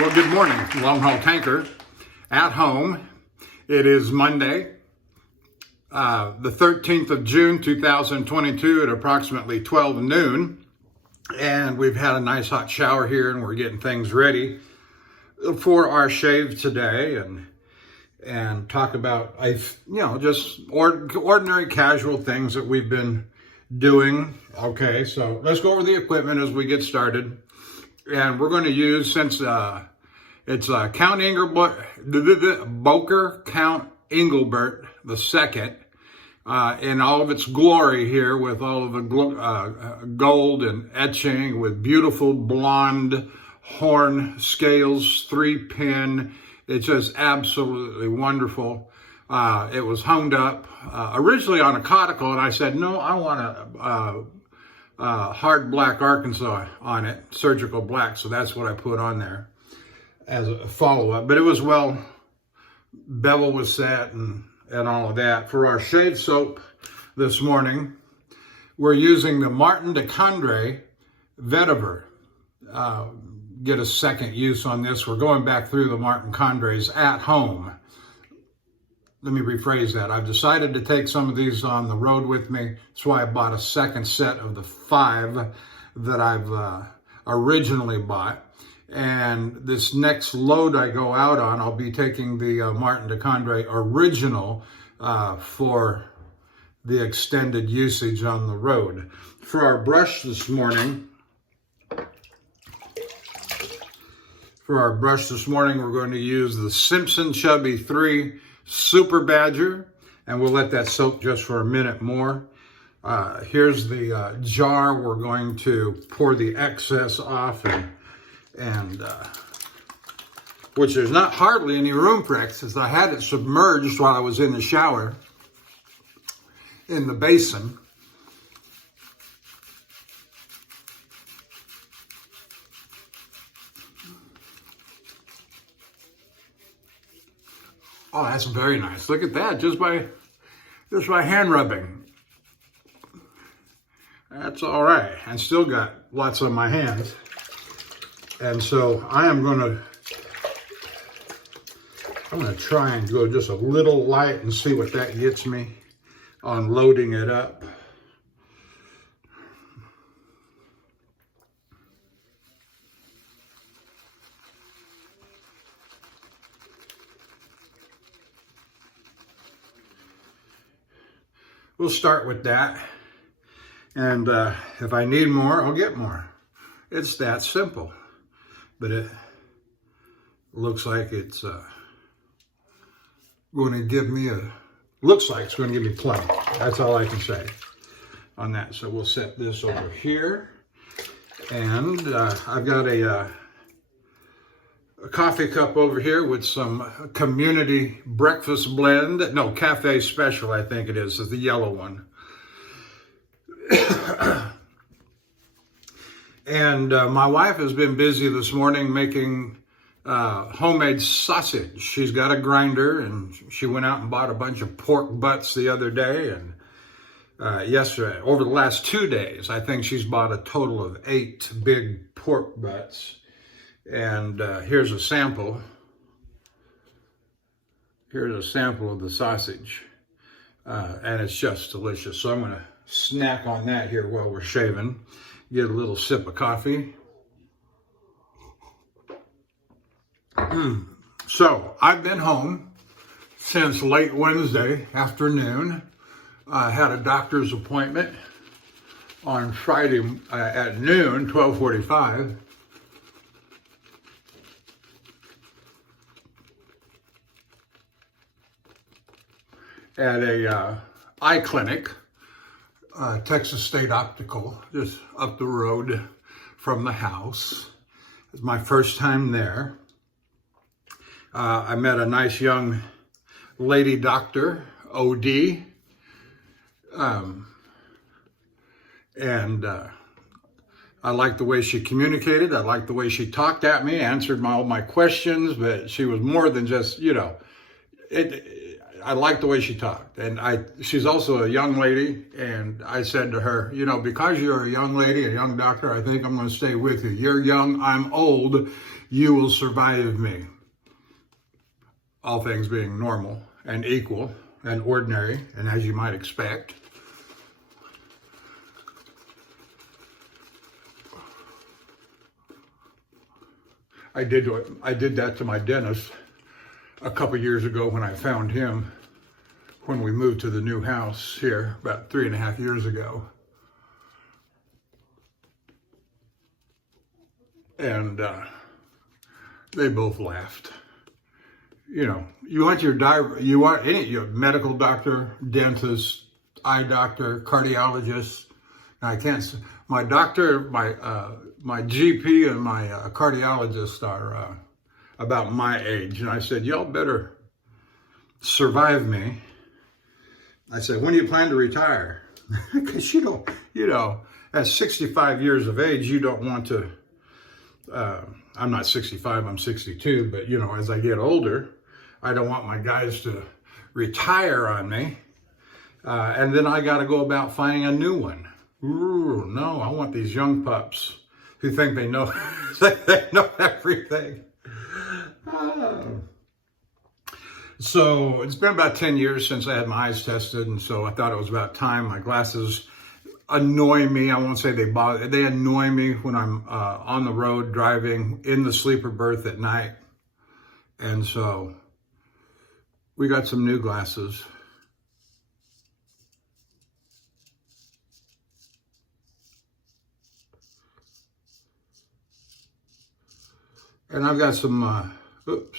Well, good morning, Longhaultanker. At home, it is Monday, the 13th of June, 2022 at approximately 12 noon. And we've had a nice hot shower here and we're getting things ready for our shave today and talk about, just ordinary casual things that we've been doing. Okay, so let's go over the equipment as we get started. And we're going to use, since it's Count Englebert, Boker Count Englebert the second, in all of its glory here, with all of the gold and etching, with beautiful blonde horn scales, 3-pin. It's just absolutely wonderful. It was hung up originally on a caudicle, and I said, no, I want a hard black Arkansas on it, surgical black. So that's what I put on there as a follow-up. But it was bevel was set and all of that. For our shave soap this morning, we're using the Martin de Candre Vetyver. Get a second use on this. We're going back through the Martin Candres at home. Let me rephrase that. I've decided to take some of these on the road with me. That's why I bought a second set of the 5 that I've originally bought. And this next load I go out on, I'll be taking the Martin de Candre original for the extended usage on the road. For our brush this morning, we're going to use the Simpson Chubby 3 Super Badger, and we'll let that soak just for a minute more. Here's the jar. We're going to pour the excess off, and which there's not hardly any room for excess. I had it submerged while I was in the shower in the basin. Oh, that's very nice. Look at that, just by hand rubbing. That's all right. I still got lots on my hands. And so I'm gonna try and go just a little light and see what that gets me on loading it up. We'll start with that, and if I need more, I'll get more. It's that simple, but it looks like it's going to give me plenty. That's all I can say on that. So we'll set this over here, and I've got a coffee cup over here with some community breakfast blend. No, cafe special, I think it is the yellow one. And my wife has been busy this morning making homemade sausage. She's got a grinder, and she went out and bought a bunch of pork butts the other day, and yesterday, over the last 2 days, I think she's bought a total of 8 big pork butts. And here's a sample. Here's a sample of the sausage. And it's just delicious. So I'm going to snack on that here while we're shaving. Get a little sip of coffee. So I've been home since late Wednesday afternoon. I had a doctor's appointment on Friday at noon, 12:45. At a eye clinic, Texas State Optical, just up the road from the house. It's my first time there. I met a nice young lady doctor, OD, and I liked the way she communicated. I liked the way she talked at me, answered all my questions, but she was more than just, I liked the way she talked. And she's also a young lady. And I said to her, you know, because you're a young lady, a young doctor, I think I'm going to stay with you. You're young, I'm old. You will survive me. All things being normal and equal and ordinary, and as you might expect. I did that to my dentist a couple years ago when I found him when we moved to the new house here about 3.5 years ago. And they both laughed. You know, you want your medical doctor, dentist, eye doctor, cardiologist. I can't. My doctor, my GP, and my cardiologist are about my age, and I said, y'all better survive me. I said, when do you plan to retire? Because you don't, you know, at 65 years of age, you don't want to. I'm not 65, I'm 62, but you know, as I get older, I don't want my guys to retire on me, and then I got to go about finding a new one. Ooh, no, I want these young pups who think they know, they know everything. So it's been about 10 years since I had my eyes tested, and so I thought it was about time. My glasses annoy me. I won't say they bother. They annoy me when I'm on the road driving in the sleeper berth at night, and so we got some new glasses. And I've got some, oops.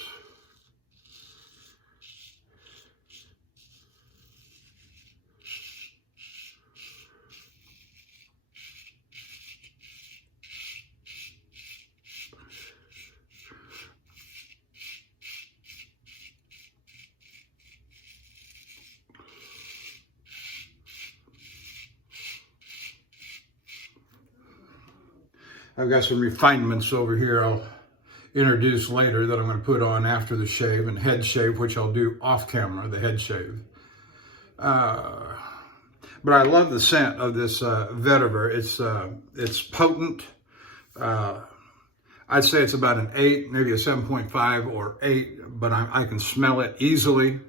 I've got some refinements over here I'll introduce later that I'm going to put on after the shave, and head shave, which I'll do off camera, the head shave. But I love the scent of this Vetyver. It's potent. I'd say it's about an 8, maybe a 7.5 or 8, but I can smell it easily.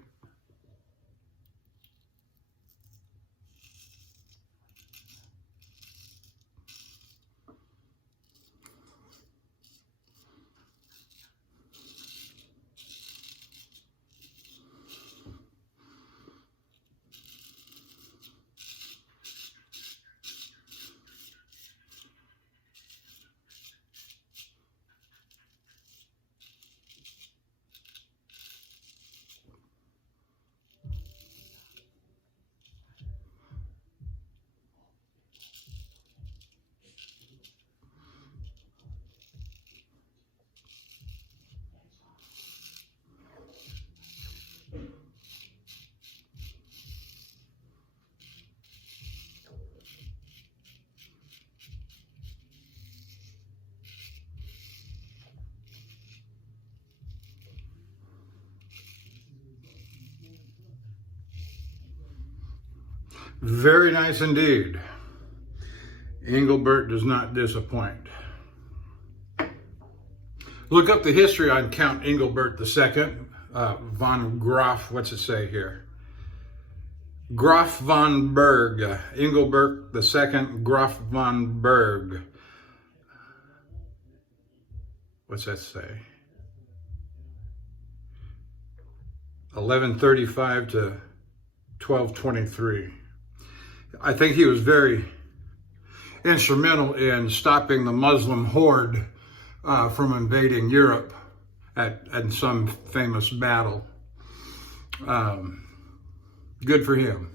Very nice indeed. Englebert does not disappoint. Look up the history on Count Englebert II, von Graf, what's it say here? Graf von Berg, Englebert II, Graf von Berg. What's that say? 1135 to 1223. I think he was very instrumental in stopping the Muslim horde from invading Europe at some famous battle. Good for him.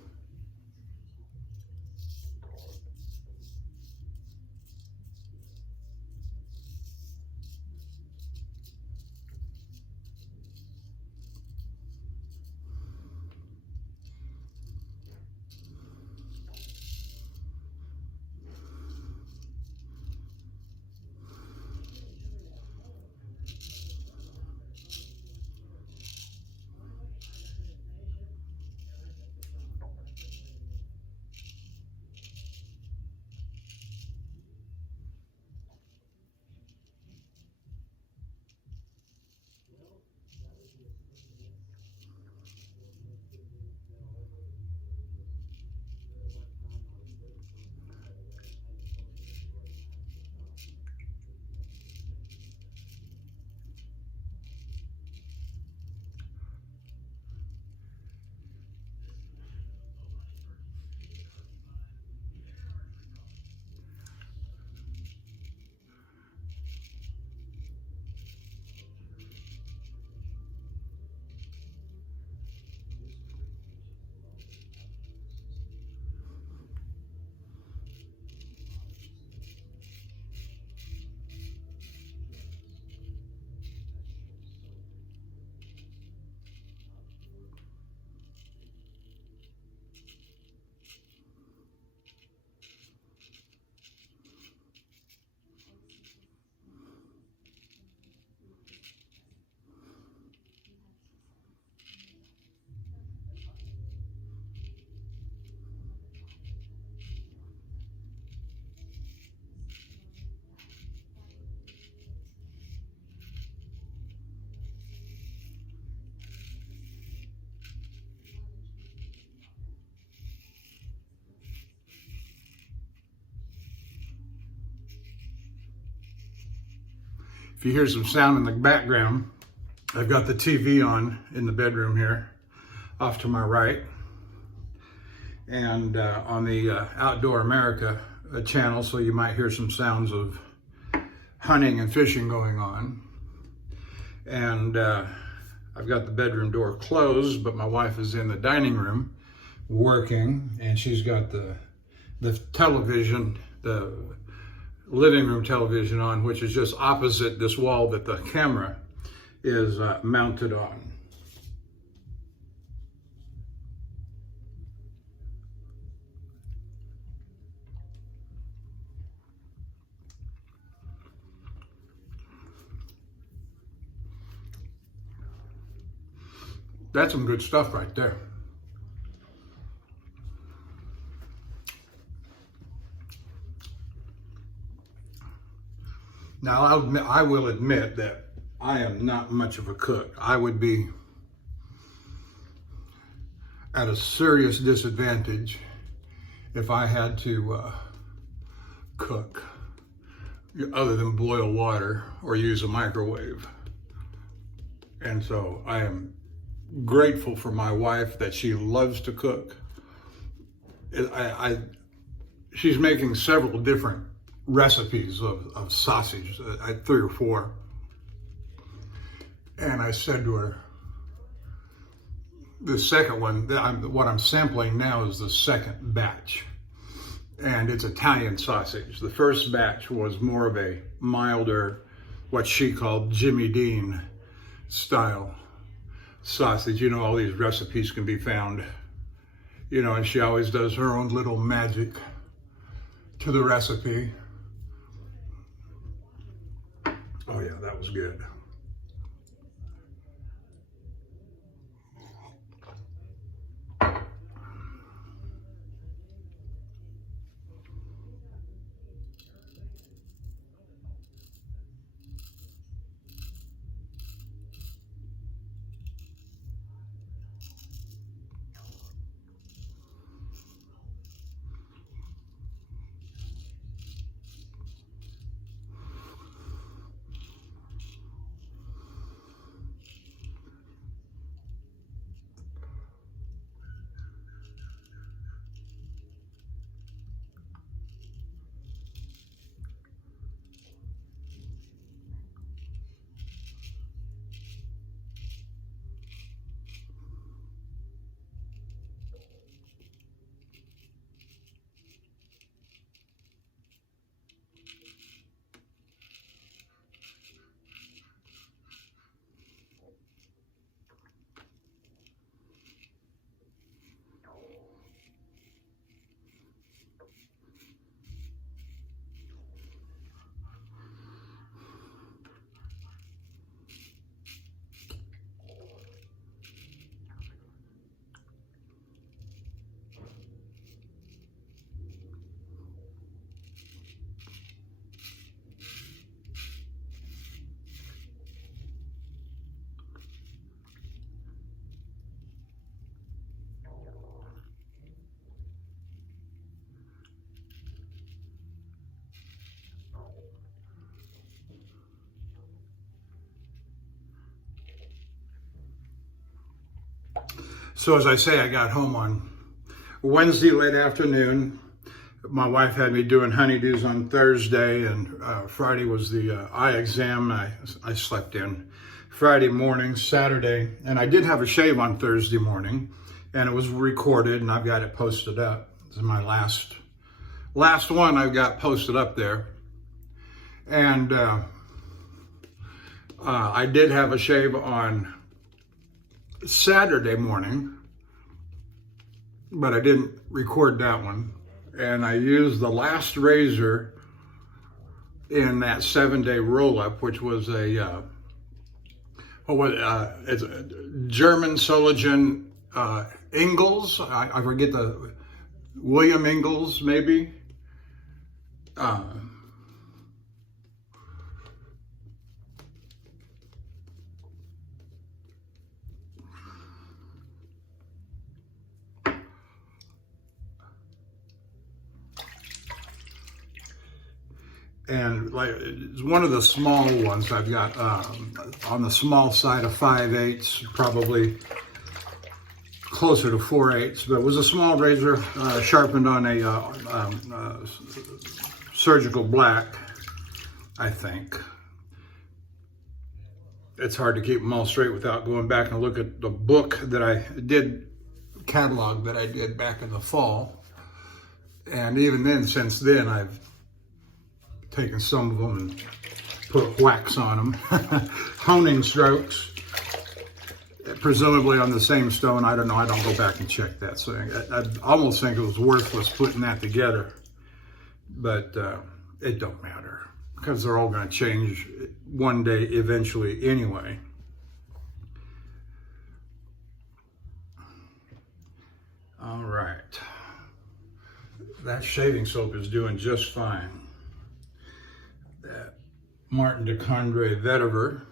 If you hear some sound in the background, I've got the TV on in the bedroom here, off to my right. And on the Outdoor America channel, so you might hear some sounds of hunting and fishing going on. And I've got the bedroom door closed, but my wife is in the dining room working, and she's got the television, the living room television on, which is just opposite this wall that the camera is mounted on. That's some good stuff right there. Now, I will admit that I am not much of a cook. I would be at a serious disadvantage if I had to cook other than boil water or use a microwave. And so I am grateful for my wife that she loves to cook. She's making several different recipes of sausage, 3 or 4. And I said to her, the second one, what I'm sampling now is the second batch. And it's Italian sausage. The first batch was more of a milder, what she called Jimmy Dean style sausage. You know, all these recipes can be found, you know, and she always does her own little magic to the recipe. Oh yeah, that was good. So as I say, I got home on Wednesday late afternoon. My wife had me doing honeydews on Thursday, and Friday was the eye exam. I slept in Friday morning, Saturday, and I did have a shave on Thursday morning, and it was recorded, and I've got it posted up. This is my last one I've got posted up there. And I did have a shave on Saturday morning, but I didn't record that one. And I used the last razor in that 7-day roll-up, which was a it's a German Soligen Ingalls. I forget the William Ingalls, maybe. And like it's one of the small ones I've got on the small side of 5/8, probably closer to 4/8, but it was a small razor sharpened on a surgical black, I think. It's hard to keep them all straight without going back and look at the book that I did, catalog that I did back in the fall. And even then, since then, I've taken some of them and put wax on them. Honing strokes, presumably on the same stone. I don't know, I don't go back and check that. So I almost think it was worthless putting that together, but it don't matter because they're all going to change one day eventually anyway. All right. That shaving soap is doing just fine. That Martin de Candre Vetyver,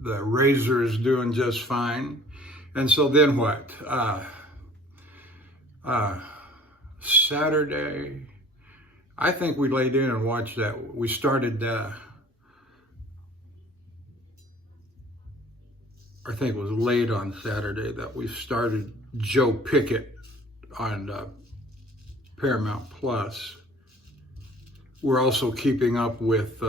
the razor is doing just fine. And so then what? Saturday, I think we laid in and watched that. We started, I think it was late on Saturday that we started Joe Pickett on Paramount Plus. We're also keeping up with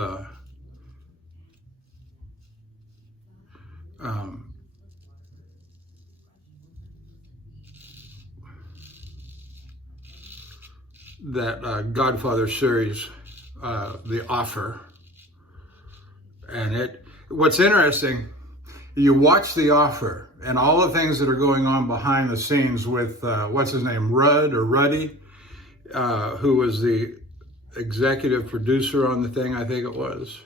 that Godfather series, The Offer. And what's interesting, you watch The Offer and all the things that are going on behind the scenes with, what's his name, Ruddy, who was the executive producer on the thing, I think it was.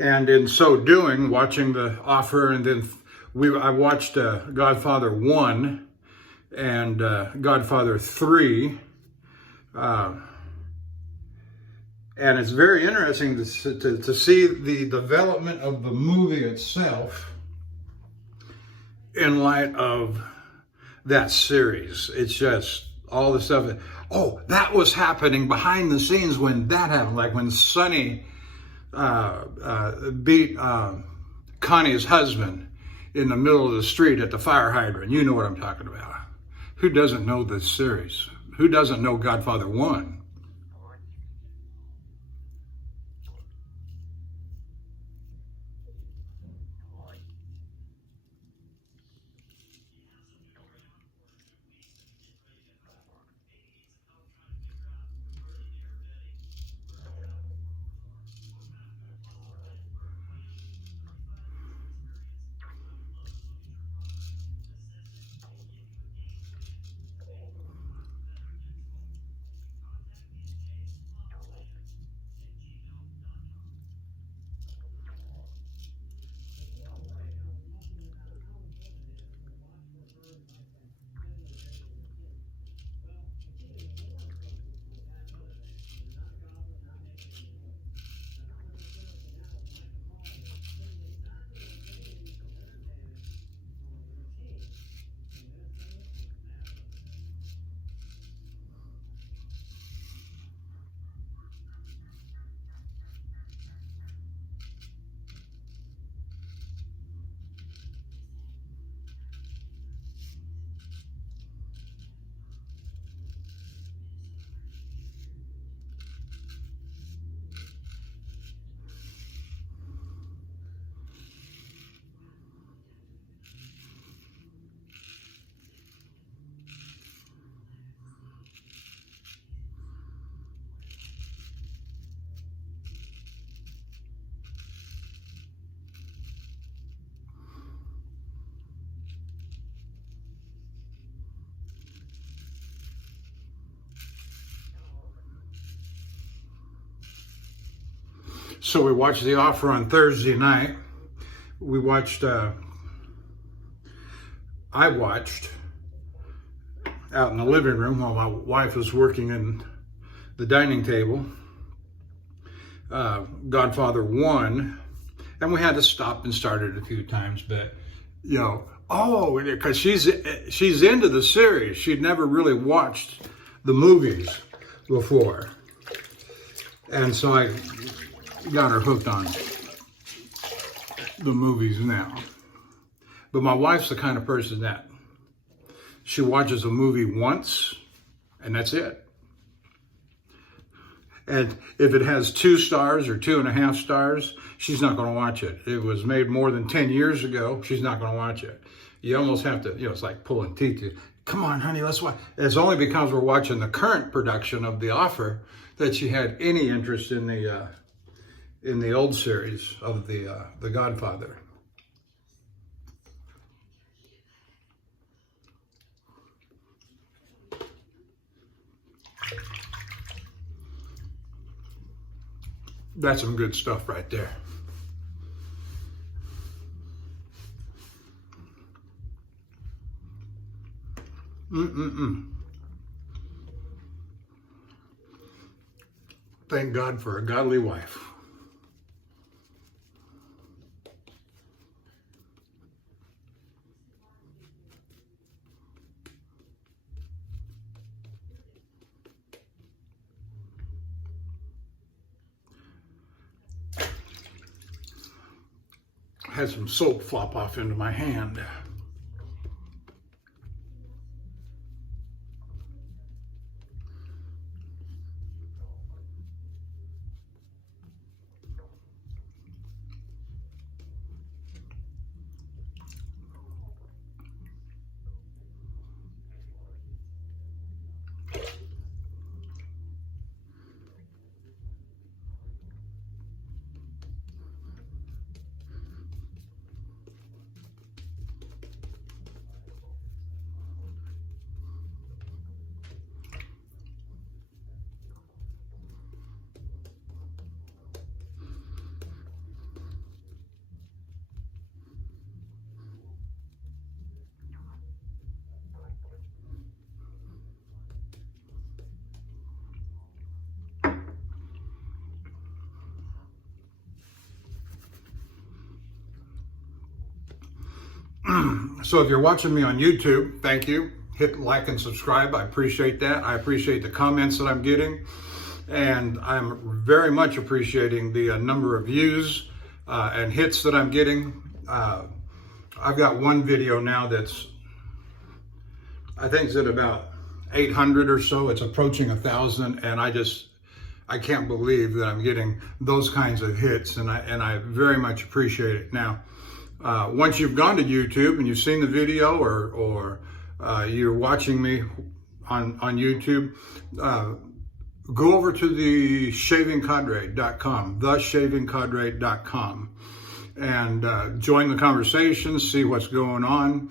And in so doing, watching The Offer, and then I watched Godfather 1 and Godfather 3. And it's very interesting to see the development of the movie itself in light of that series. It's just all the stuff that was happening behind the scenes when that happened, like when Sonny beat Connie's husband in the middle of the street at the fire hydrant. You know what I'm talking about. Who doesn't know this series? Who doesn't know Godfather 1? So we watched The Offer on Thursday night. We watched, I watched out in the living room while my wife was working in the dining table, Godfather 1, and we had to stop and start it a few times, but, you know, oh, because she's into the series. She'd never really watched the movies before. And so I got her hooked on the movies now. But my wife's the kind of person that she watches a movie once and that's it. And if it has 2 stars or 2.5 stars, she's not going to watch it. It was made more than 10 years ago. She's not going to watch it. You almost have to, you know, it's like pulling teeth. Come on, honey, let's watch. It's only because we're watching the current production of The Offer that she had any interest in the old series of the Godfather. That's some good stuff right there. Thank God for a godly wife. Had some soap flop off into my hand. So if you're watching me on YouTube, thank you. Hit like and subscribe. I appreciate that. I appreciate the comments that I'm getting. And I'm very much appreciating the number of views and hits that I'm getting. I've got one video now that's, I think it's at about 800 or so. It's approaching 1,000. And I can't believe that I'm getting those kinds of hits. And I very much appreciate it. Now, once you've gone to YouTube and you've seen the video or you're watching me on YouTube, go over to the shavingcandre.com, theshavingcandre.com, and join the conversation, see what's going on,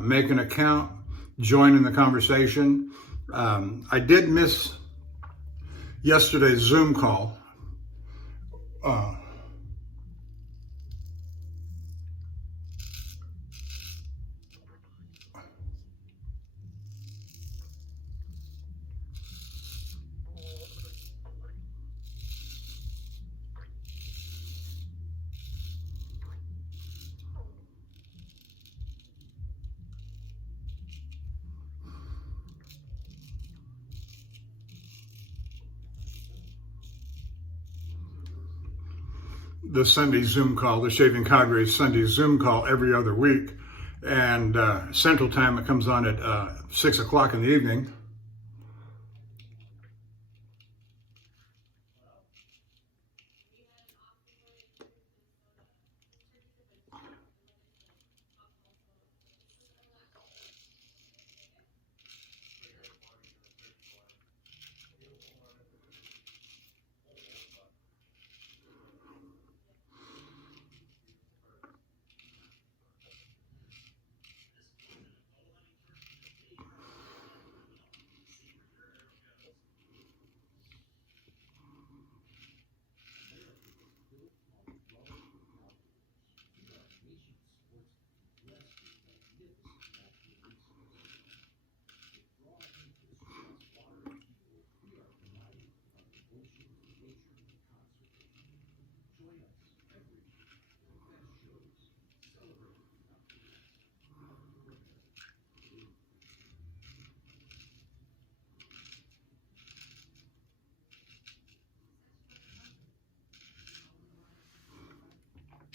make an account, join in the conversation. I did miss yesterday's Zoom call. The Sunday Zoom call, the Shaving Cadre Sunday Zoom call every other week. And Central Time, it comes on at 6 o'clock in the evening.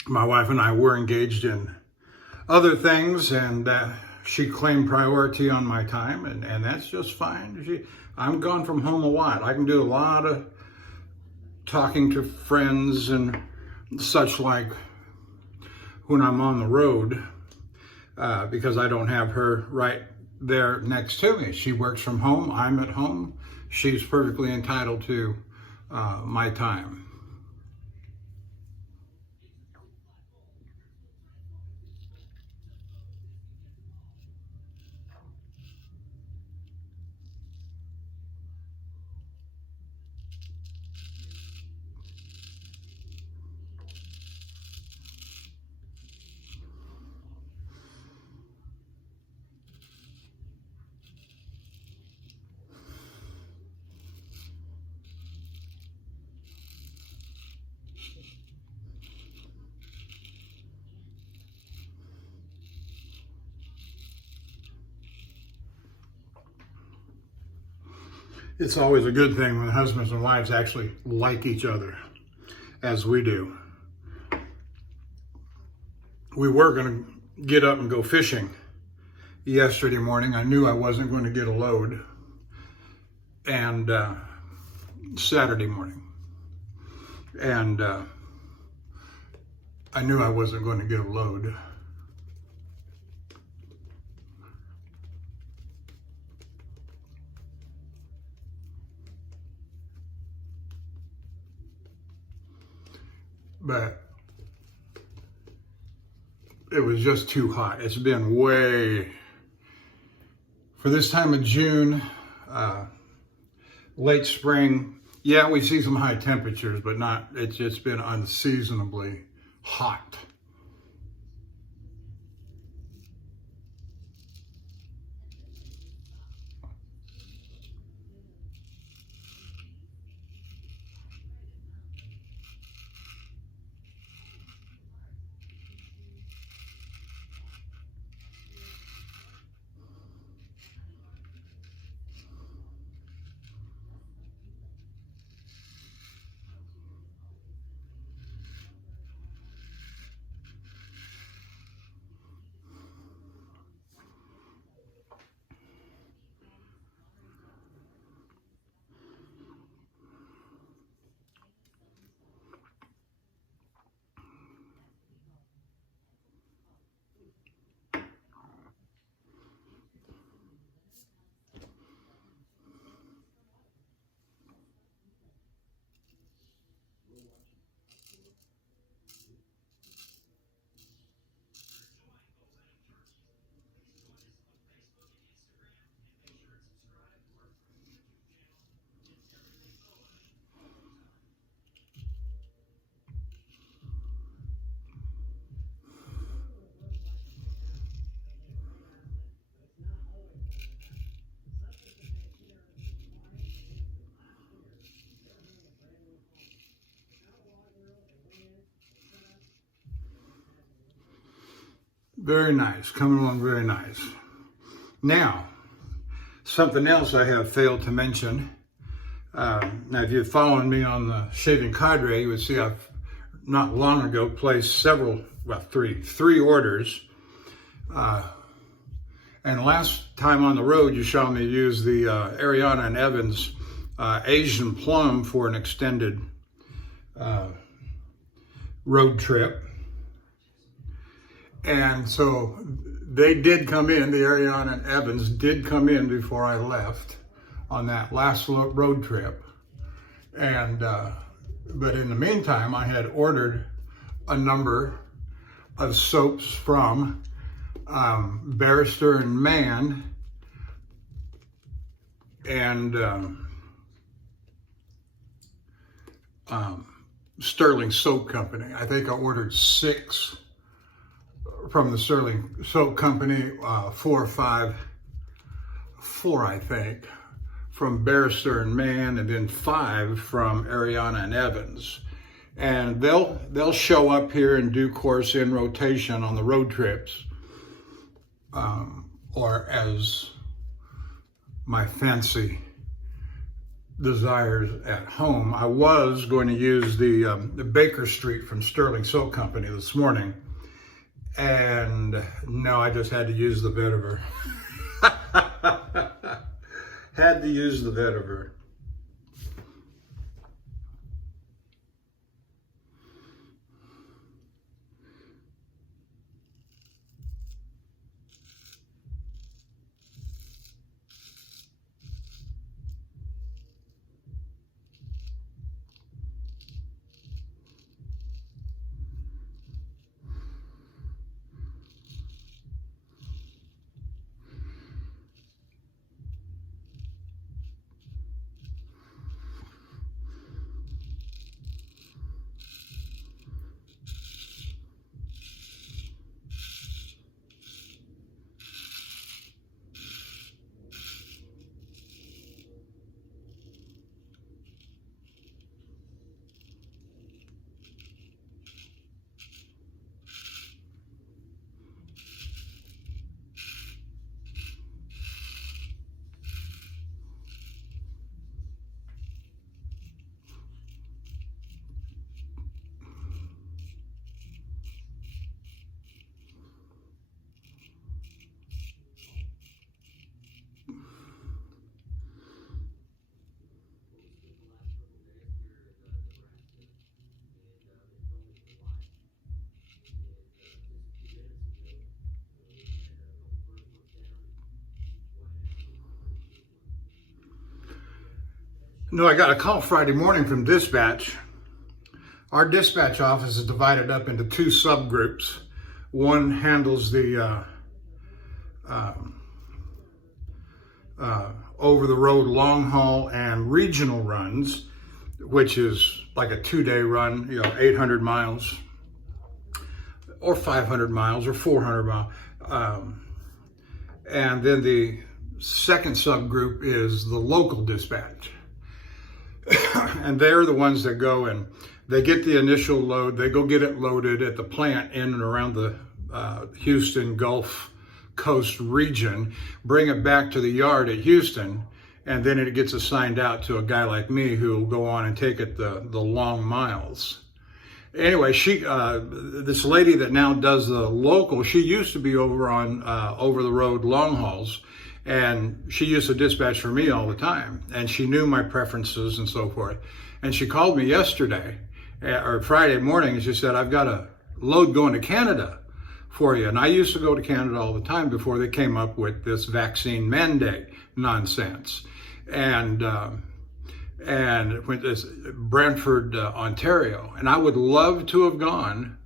My wife and I were engaged in other things, and she claimed priority on my time, and that's just fine. I'm gone from home a lot. I can do a lot of talking to friends and such like when I'm on the road, because I don't have her right there next to me. She works from home. I'm at home. She's perfectly entitled to my time. It's always a good thing when husbands and wives actually like each other, as we do. We were going to get up and go fishing yesterday morning. I knew I wasn't going to get a load. And Saturday morning. And I knew I wasn't going to get a load. But it was just too hot. It's been way, for this time of June, late spring, yeah, we see some high temperatures, but not, it's just been unseasonably hot. Very nice, coming along very nice. Now, something else I have failed to mention. Now, if you're following me on the Shaving Candre, you would see I've not long ago placed three orders. And last time on the road, you saw me use the Ariana and Evans Asian Plum for an extended road trip. And so they did come in, the Ariana and Evans did come in before I left on that last road trip. And, but in the meantime, I had ordered a number of soaps from Barrister and Mann and Sterling Soap Company. I think I ordered 6 from the Sterling Soap Company, 4 or 5, 4 I think, from Barrister and Mann, and then 5 from Ariana and Evans. And they'll show up here in due course in rotation on the road trips, or as my fancy desires at home. I was going to use the Baker Street from Sterling Soap Company this morning, and no, I just had to use the Vetyver. Had to use the Vetyver. No, I got a call Friday morning from dispatch. Our dispatch office is divided up into 2 subgroups. One handles the over-the-road long haul and regional runs, which is like a 2-day run, 800 miles or 500 miles or 400 miles. And then the second subgroup is the local dispatch. And they're the ones that go and they get the initial load, they go get it loaded at the plant in and around the Houston Gulf Coast region, bring it back to the yard at Houston, and then it gets assigned out to a guy like me who will go on and take it the long miles. Anyway, this lady that now does the local, she used to be over on over-the-road long hauls, and she used to dispatch for me all the time, and she knew my preferences and so forth. And she called me yesterday, or Friday morning, and she said, I've got a load going to Canada for you. And I used to go to Canada all the time before they came up with this vaccine mandate nonsense. And it went to Brantford, Ontario. And I would love to have gone.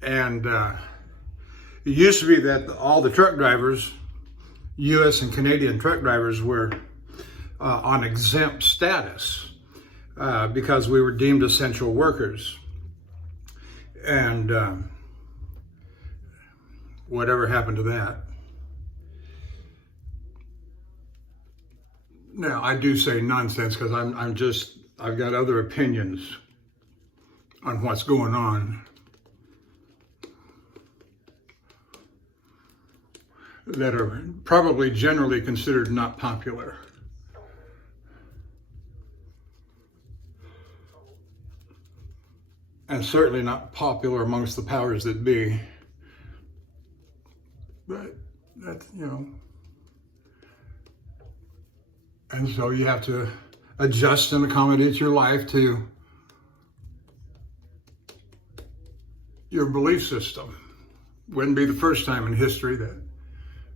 And it used to be that all the truck drivers, U.S. and Canadian truck drivers, were on exempt status because we were deemed essential workers. And whatever happened to that? Now, I do say nonsense because I've got other opinions on what's going on. that are probably generally considered not popular. And certainly not popular amongst the powers that be. But that's, and so you have to adjust and accommodate your life to your belief system. Wouldn't be the first time in history that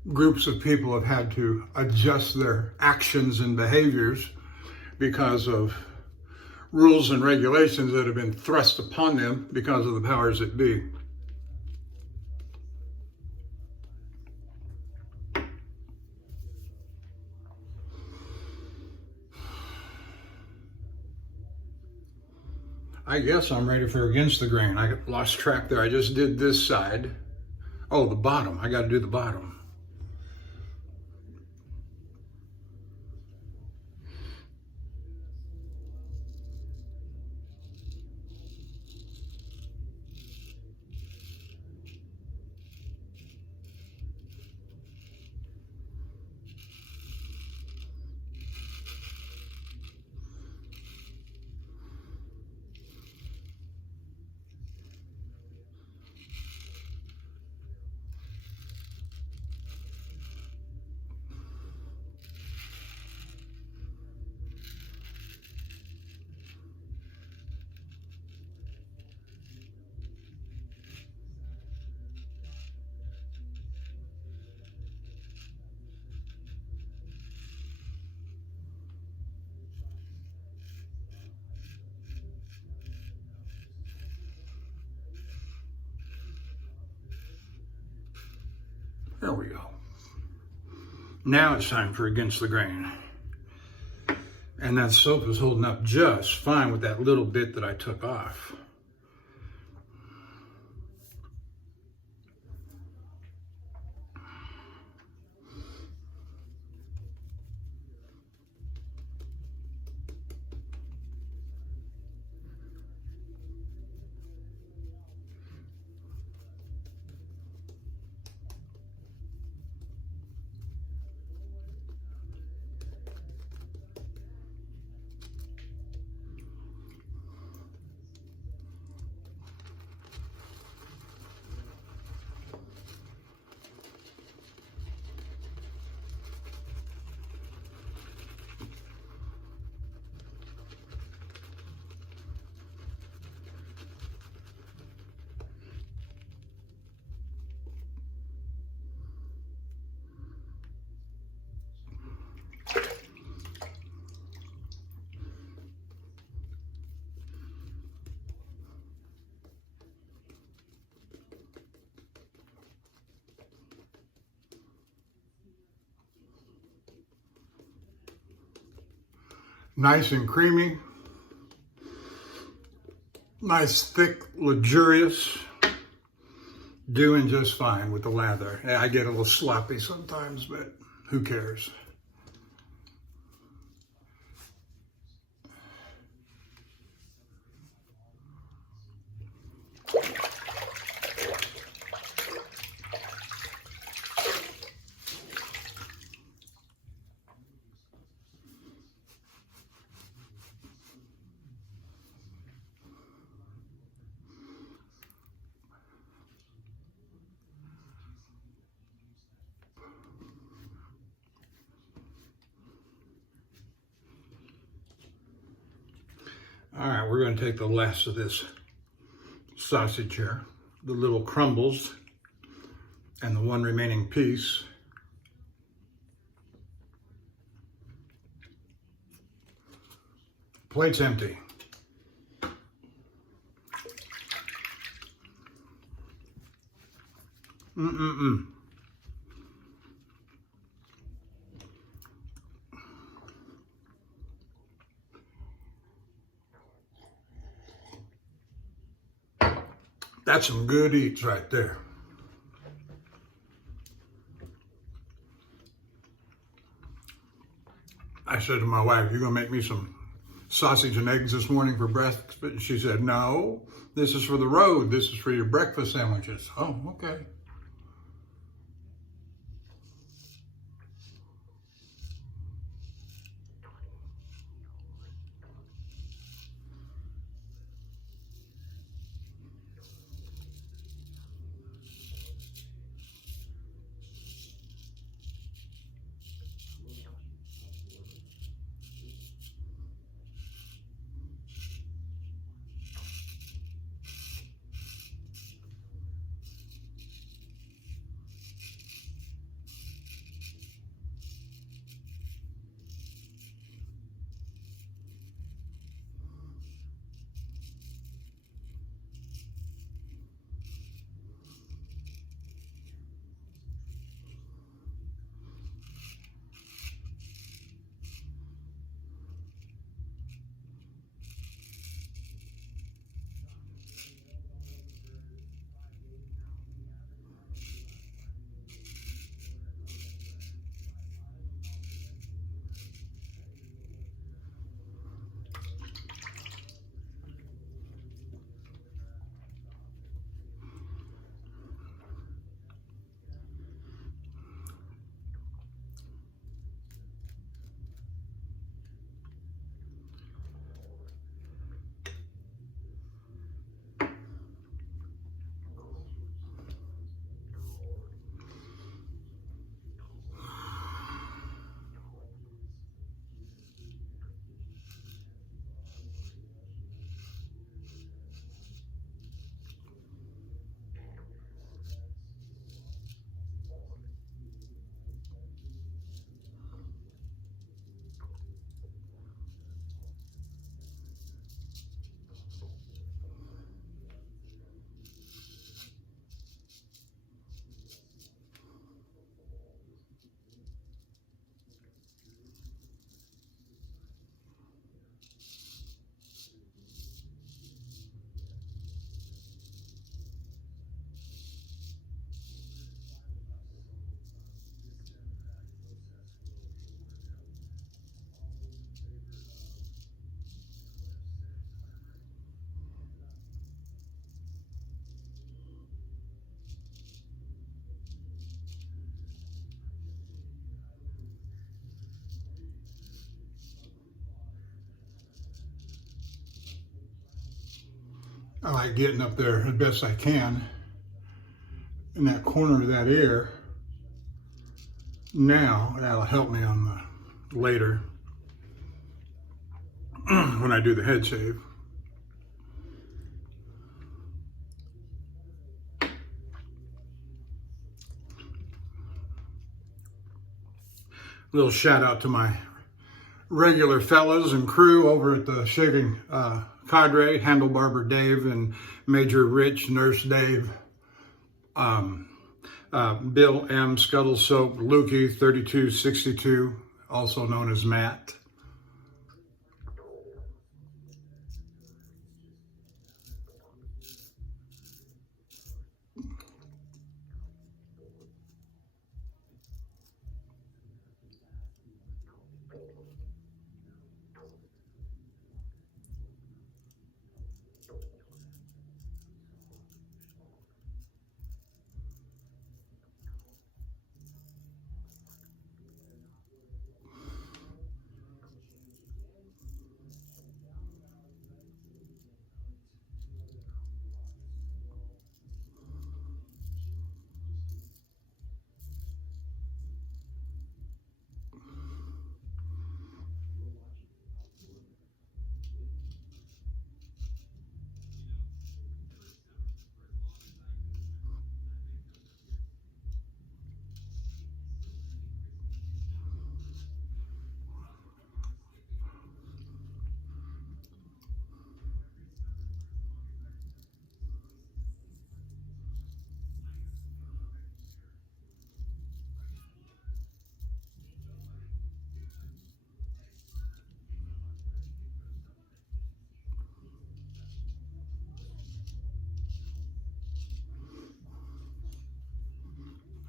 groups of people have had to adjust their actions and behaviors because of rules and regulations that have been thrust upon them because of the powers that be. I guess I'm ready for Against the Grain. I lost track there. I just did this side. Oh, the bottom. I got to do the bottom. There we go. Now it's time for Against the Grain. And that soap is holding up just fine with that little bit that I took off. Nice and creamy, nice, thick, luxurious, doing just fine with the lather. I get a little sloppy sometimes, but who cares? All right, we're going to take the last of this sausage here, the little crumbles, and the one remaining piece. Plate's empty. That's some good eats right there. I said to my wife, "You're gonna make me some sausage and eggs this morning for breakfast?" But she said, "No, this is for the road. This is for your breakfast sandwiches." Oh, okay. I like getting up there as best I can in that corner of that ear. Now, that'll help me on the later when I do the head shave. Little shout out to my regular fellas and crew over at the shaving Candre, Handle Barber Dave and Major Rich, Nurse Dave, Bill M, Scuttle Soap, Lukey 3262, also known as Matt.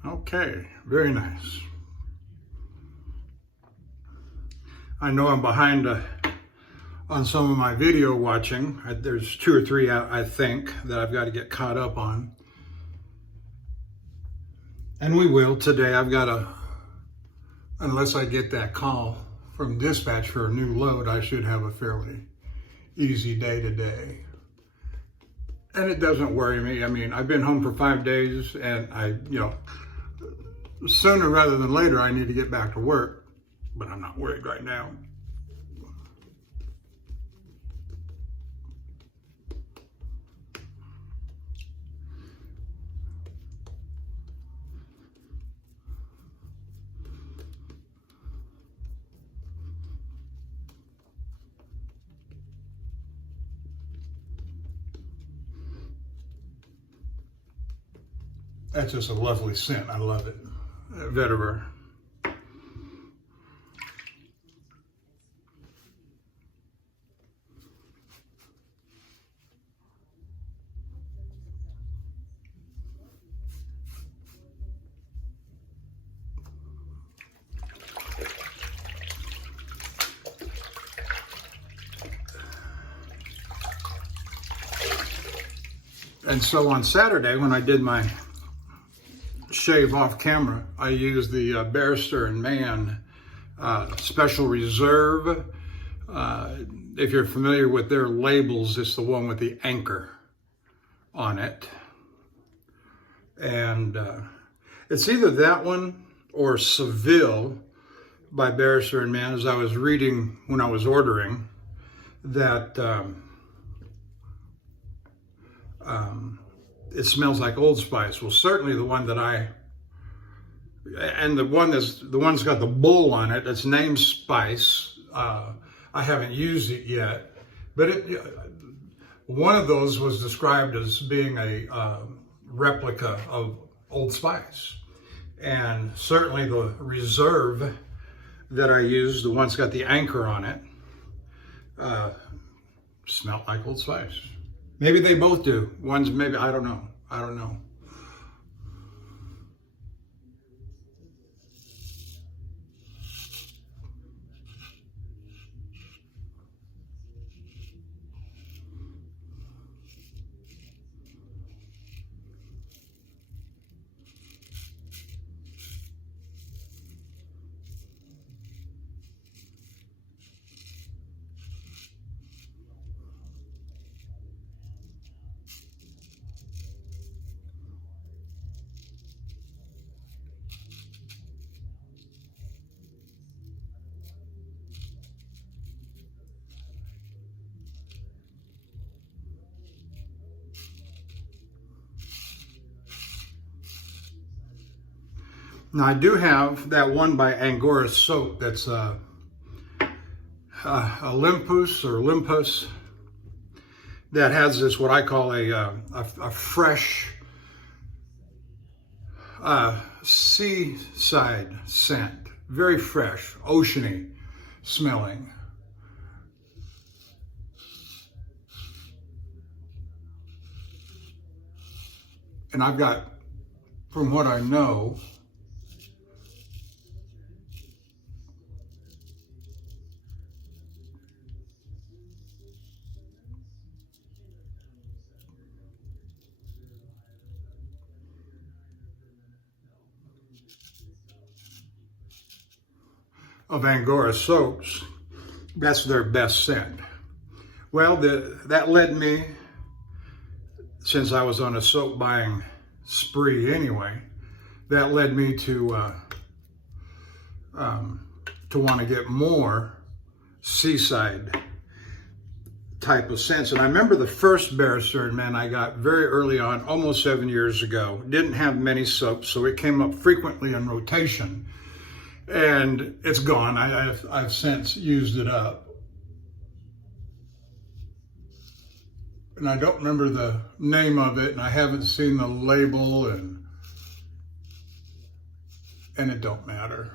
Okay, very nice. I know I'm behind on some of my video watching. There's 2 or 3 I think that I've got to get caught up on. And we will today. I've got to, unless I get that call from dispatch for a new load, I should have a fairly easy day today. And it doesn't worry me. I mean, I've been home for 5 days and sooner rather than later, I need to get back to work, but I'm not worried right now. That's just a lovely scent. I love it. Vetyver. And so on Saturday, when I did my shave off camera, I used the Barrister and Mann Special Reserve. If you're familiar with their labels, it's the one with the anchor on it. And it's either that one or Seville by Barrister and Mann. As I was reading when I was ordering, that it smells like Old Spice. Well, certainly the one that and the one's got the bull on it, that's named Spice. I haven't used it yet, but one of those was described as being a replica of Old Spice. And certainly the Reserve that I used, the one's got the anchor on it, smelled like Old Spice. Maybe they both do. One's maybe, I don't know. I don't know. Now I do have that one by Angora soap that's Olympus or Olympus that has this what I call a fresh seaside scent, very fresh, oceany smelling. And I've got, from what I know, of Angora soaps, that's their best scent. Well, that led me, since I was on a soap buying spree anyway, that led me to want to get more seaside type of scents. And I remember the first Bear Man I got very early on, almost 7 years ago. Didn't have many soaps, so it came up frequently in rotation. And it's gone. I've since used it up. And I don't remember the name of it, and I haven't seen the label, and it don't matter.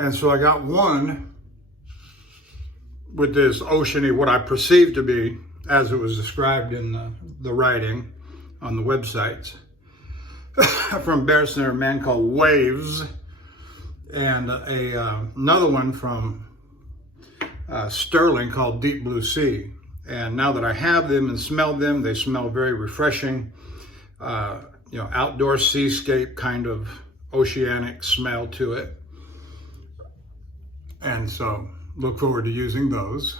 And so I got one with this oceany, what I perceived to be, as it was described in the writing on the websites, from Bear Center, a man called Waves, and another one from Sterling called Deep Blue Sea. And now that I have them and smelled them, they smell very refreshing, outdoor seascape kind of oceanic smell to it. And so look forward to using those.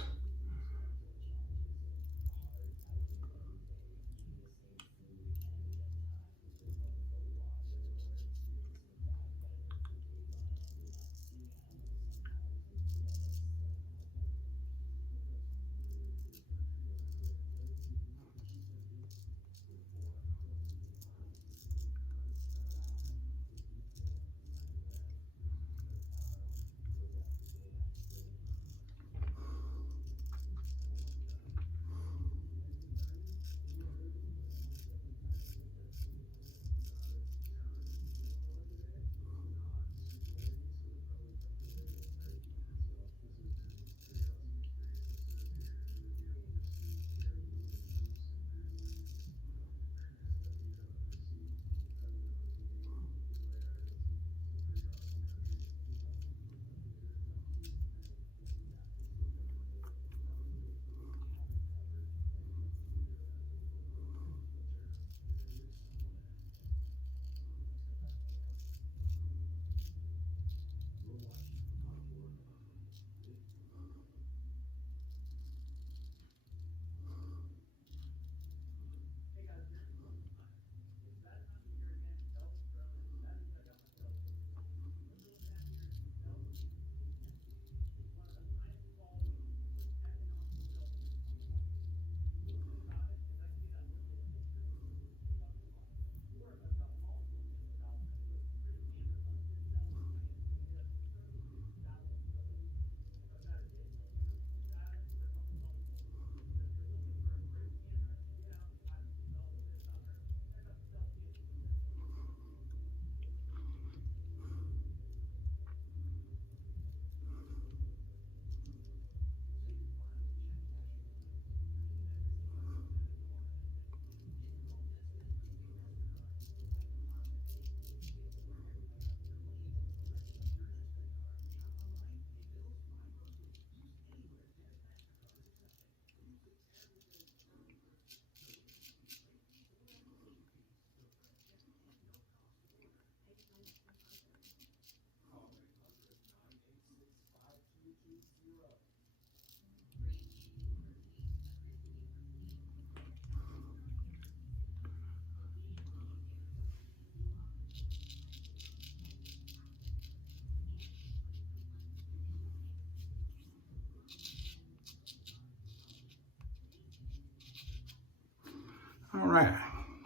All right,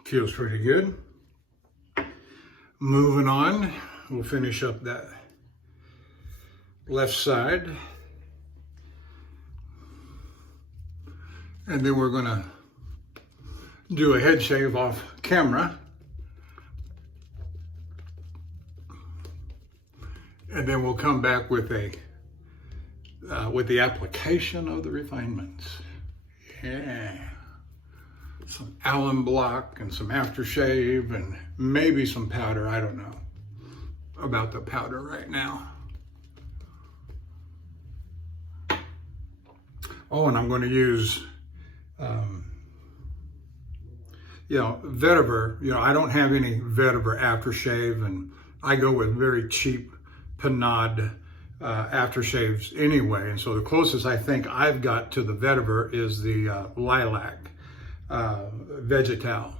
feels pretty good. Moving on, we'll finish up that left side. And then we're gonna do a head shave off camera. And then we'll come back with the application of the refinements. Yeah. Some alum block and some aftershave and maybe some powder. I don't know about the powder right now. Oh, and I'm going to use, Vetyver. I don't have any Vetyver aftershave, and I go with very cheap Panade aftershaves anyway. And so the closest I think I've got to the Vetyver is the Lilac Vegetal.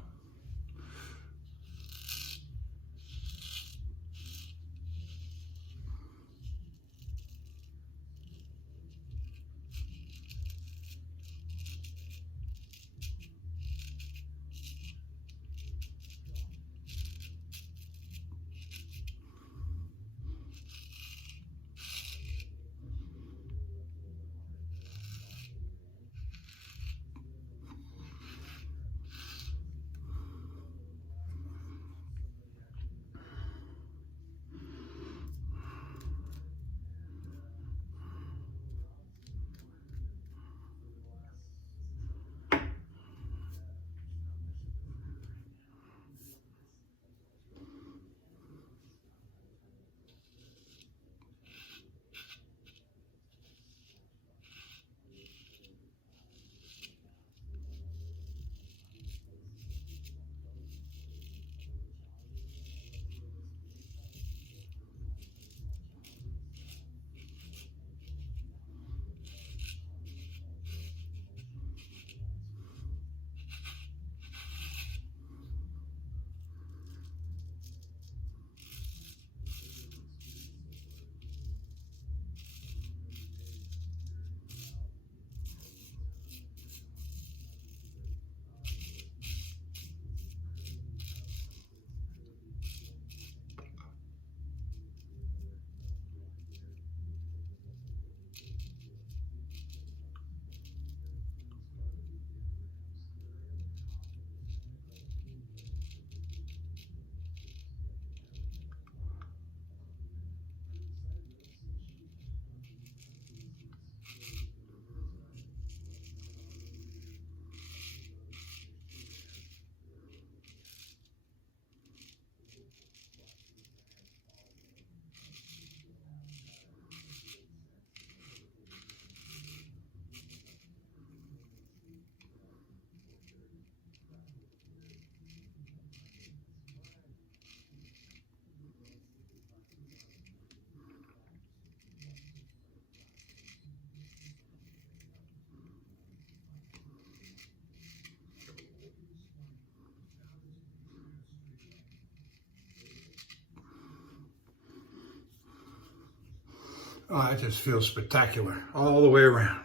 Oh, it just feels spectacular all the way around.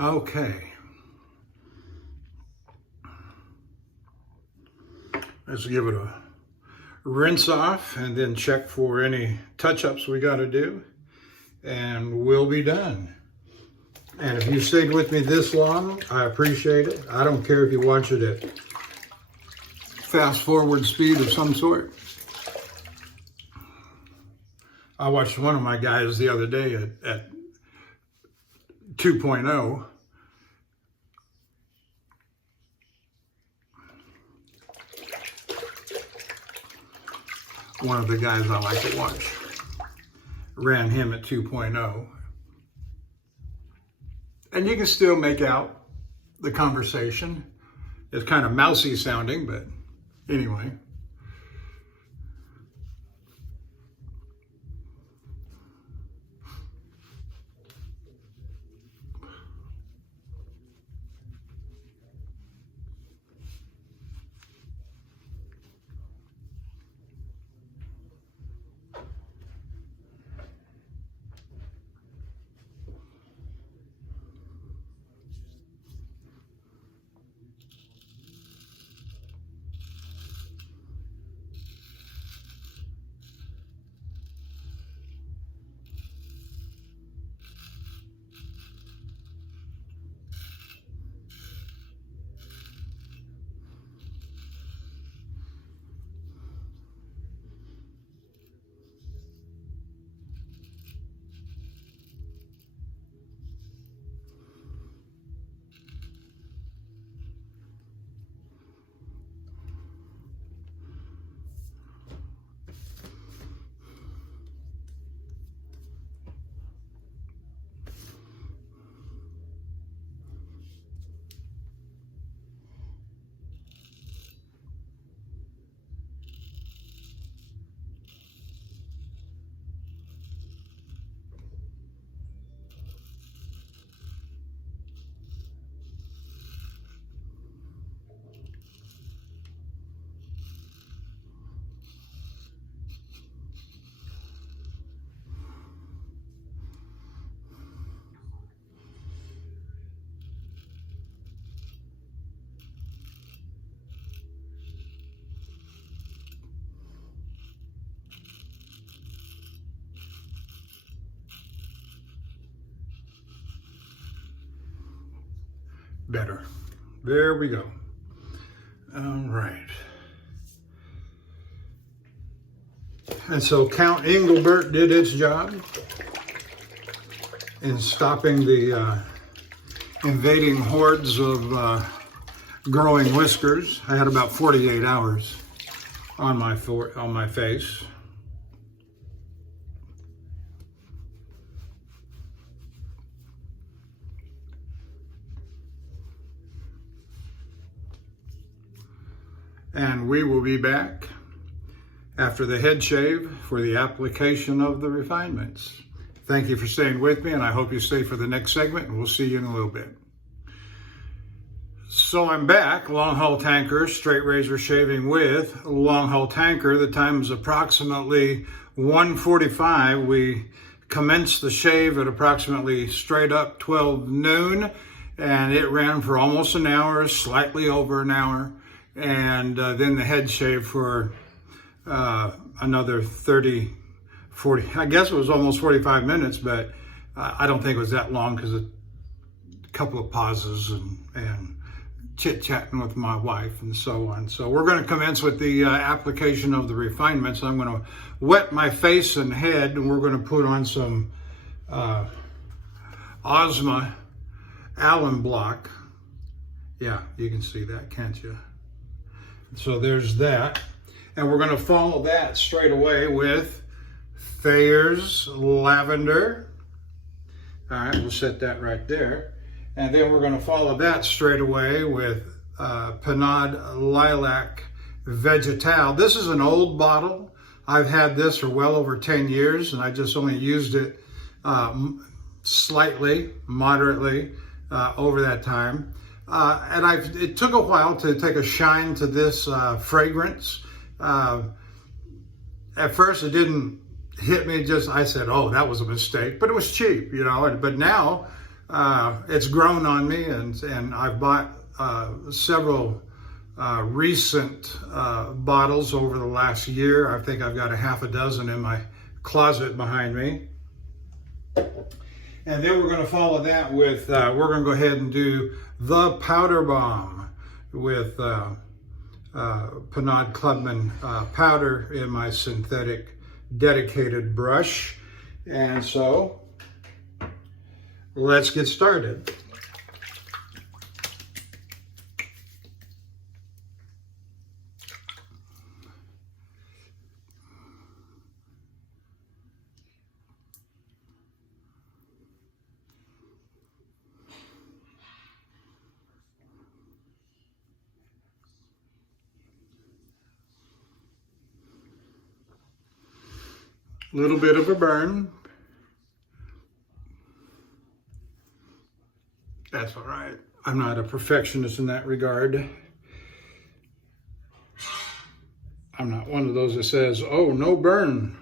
Okay. Let's give it a rinse off and then check for any touch-ups we got to do, and we'll be done. And if you stayed with me this long, I appreciate it. I don't care if you watch it at fast forward speed of some sort. I watched one of my guys the other day at 2.0. One of the guys I like to watch ran him at 2.0. And you can still make out the conversation. It's kind of mousy sounding, but anyway. better. There we go. All right. And so Count Englebert did its job in stopping the invading hordes of growing whiskers. I had about 48 hours on my face. And we will be back after the head shave for the application of the refinements. Thank you for staying with me, and I hope you stay for the next segment, and we'll see you in a little bit. So I'm back, Longhaultanker, straight razor shaving with Longhaultanker. The time is approximately 1:45. We commenced the shave at approximately straight up 12 noon, and it ran for almost an hour, slightly over an hour, and then the head shave for another 30, 40, I guess it was almost 45 minutes, but I don't think it was that long because a couple of pauses and chit-chatting with my wife and so on. So we're going to commence with the application of the refinements. I'm going to wet my face and head, and we're going to put on some Ozma alum block. Yeah, you can see that, can't you? So there's that. And we're going to follow that straight away with Thayer's Lavender. All right, we'll set that right there. And then we're going to follow that straight away with Pinaud Lilac Vegetal. This is an old bottle. I've had this for well over 10 years, and I just only used it slightly, moderately over that time. And it took a while to take a shine to this fragrance. At first it didn't hit me, I said, oh, that was a mistake, but it was cheap, you know. But now it's grown on me, and I've bought several recent bottles over the last year. I think I've got a half a dozen in my closet behind me. And then we're going to follow that with, we're going to go ahead and do the Powder Bomb with Pinaud Clubman powder in my synthetic dedicated brush. And so let's get started. Little bit of a burn. That's all right. I'm not a perfectionist in that regard. I'm not one of those that says, oh, no burn,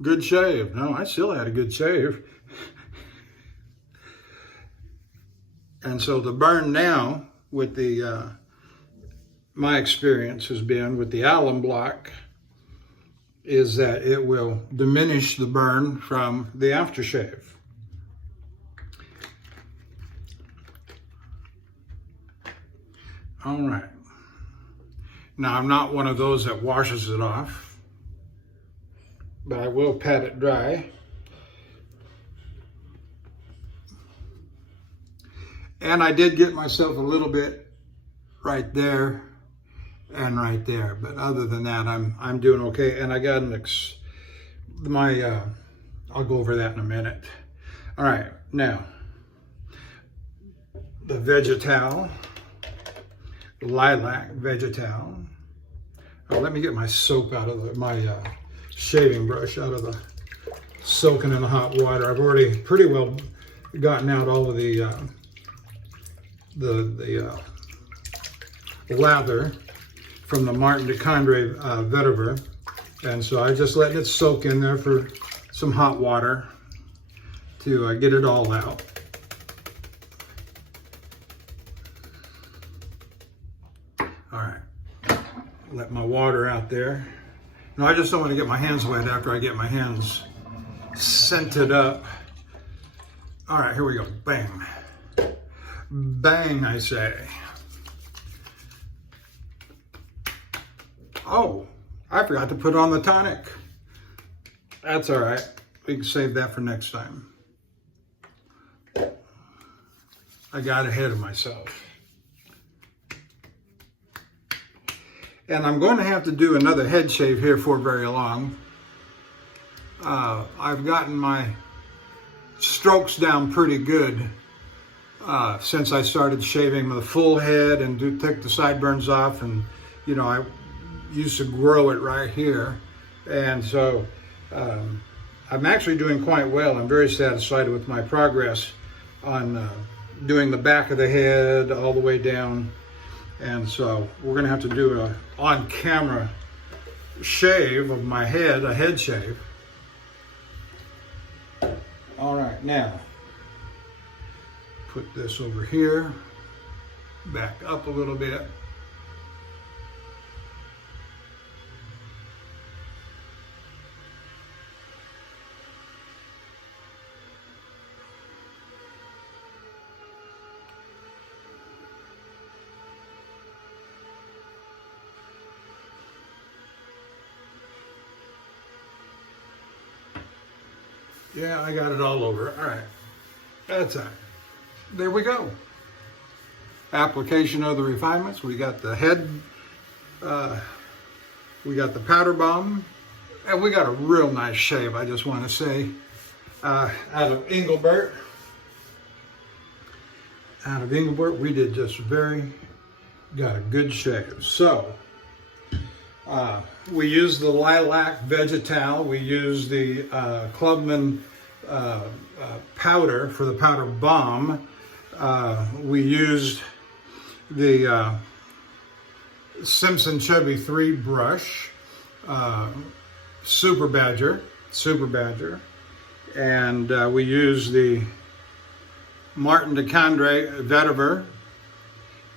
good shave. No, I still had a good shave. And so the burn now with the, my experience has been with the alum block, is that it will diminish the burn from the aftershave. All right. Now, I'm not one of those that washes it off, but I will pat it dry. And I did get myself a little bit right there and right there, but other than that, I'm doing okay. And I got I'll go over that in a minute. All right, now the Vegetal, Lilac Vegetal. Oh, let me get my soap out of my shaving brush out of the soaking in the hot water. I've already pretty well gotten out all of the lather from the Martin de Candre Vetyver, and so I just letting it soak in there for some hot water to get it all out. All right, let my water out there. No, I just don't want to get my hands wet after I get my hands scented up. All right, here we go. Bam. bang, I say. Oh, I forgot to put on the tonic. That's all right. We can save that for next time. I got ahead of myself. And I'm going to have to do another head shave here for very long. I've gotten my strokes down pretty good since I started shaving the full head and take the sideburns off. And, you know, I used to grow it right here. And so I'm actually doing quite well. I'm very satisfied with my progress on doing the back of the head all the way down. And so we're going to have to do a on-camera shave of my head, a head shave. All right, now put this over here, back up a little bit. Yeah, I got it all over. All right, that's all right. There we go. Application of the refinements. We got the head, we got the powder bomb, and we got a real nice shave, I just want to say, out of Englebert. Out of Englebert, we did just got a good shave. So, we use the lilac vegetal. We use the Clubman powder for the powder bomb. We used the Simpson Chubby 3 brush, Super Badger, and we used the Martin de Candre Vetyver,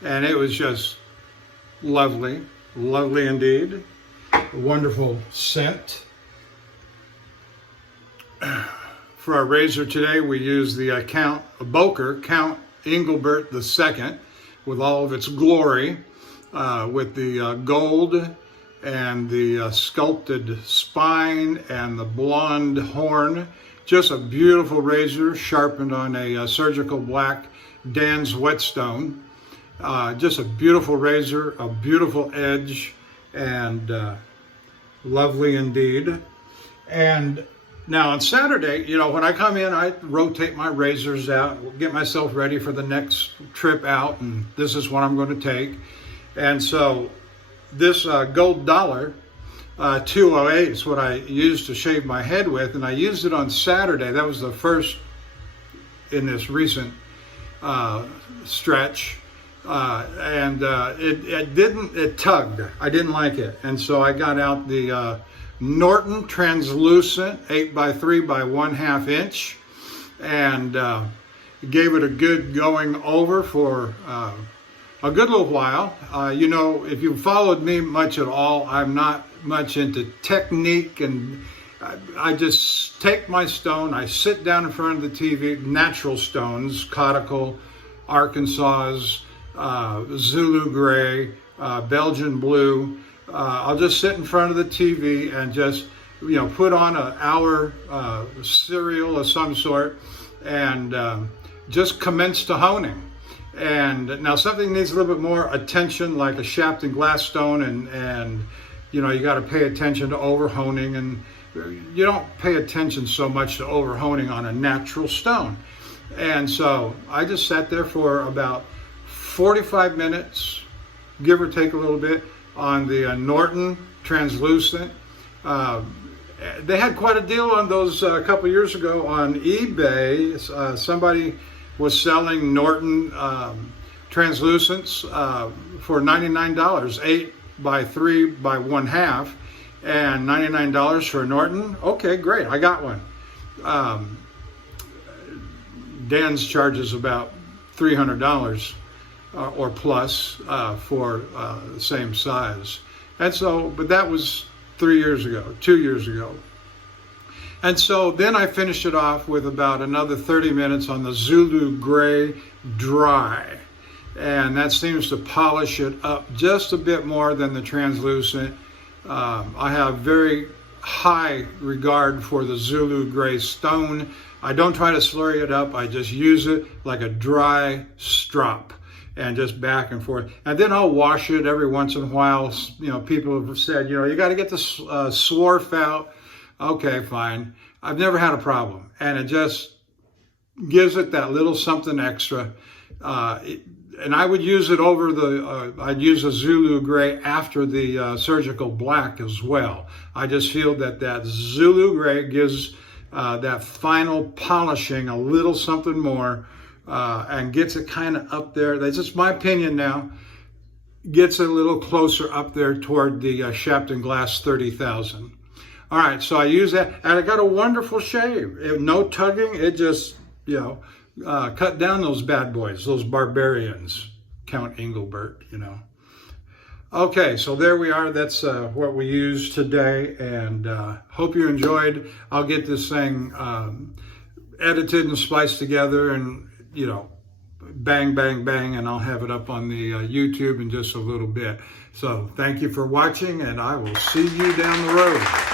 and it was just lovely. Lovely indeed. A wonderful scent. For our razor today, we use the Boker, Count Englebert II, with all of its glory, with the gold and the sculpted spine and the blonde horn. Just a beautiful razor, sharpened on a surgical black Dan's whetstone. Just a beautiful razor, a beautiful edge, and lovely indeed. And now on Saturday, you know, when I come in, I rotate my razors out, get myself ready for the next trip out, and this is what I'm going to take. And so this gold dollar 208 is what I used to shave my head with, and I used it on Saturday. That was the first in this recent stretch. It tugged. I didn't like it. And so I got out the Norton translucent 8x3 by 1/2 inch and gave it a good going over for a good little while. You know, if you followed me much at all, I'm not much into technique, and I just take my stone, I sit down in front of the TV, natural stones, Codical, Arkansas, Zulu Gray, Belgian Blue. I'll just sit in front of the TV and just, you know, put on an hour serial of some sort and just commence to honing. And now something needs a little bit more attention, like a Shapton glass stone, and you know, you got to pay attention to over honing, and you don't pay attention so much to over honing on a natural stone. And so I just sat there for about 45 minutes, give or take a little bit, on the Norton translucent. They had quite a deal on those a couple years ago on eBay. Somebody was selling Norton translucents for $99, 8x3 by 1/2, and $99 for a Norton. Okay, great, I got one. Dan's charges about $300 or plus for the same size. And so, but that was 2 years ago. And so then I finished it off with about another 30 minutes on the Zulu Gray Dry. and that seems to polish it up just a bit more than the translucent. I have very high regard for the Zulu gray stone. I don't try to slurry it up. I just use it like a dry strop and just back and forth. And then I'll wash it every once in a while. You know, people have said, you know, you got to get the swarf out. Okay, fine. I've never had a problem. And it just gives it that little something extra. And I would use it over the, I'd use a Zulu gray after the surgical black as well. I just feel that that Zulu gray gives that final polishing a little something more and gets it kind of up there. That's just my opinion now. Gets it a little closer up there toward the Shapton Glass 30,000. All right, so I use that, and I got a wonderful shave. No tugging, it just, you know, cut down those bad boys, those barbarians, Count Englebert, you know. Okay, so there we are. That's what we used today, and hope you enjoyed. I'll get this thing edited and spliced together, and, you know, bang, bang, bang, and I'll have it up on the YouTube in just a little bit. So thank you for watching, and I will see you down the road.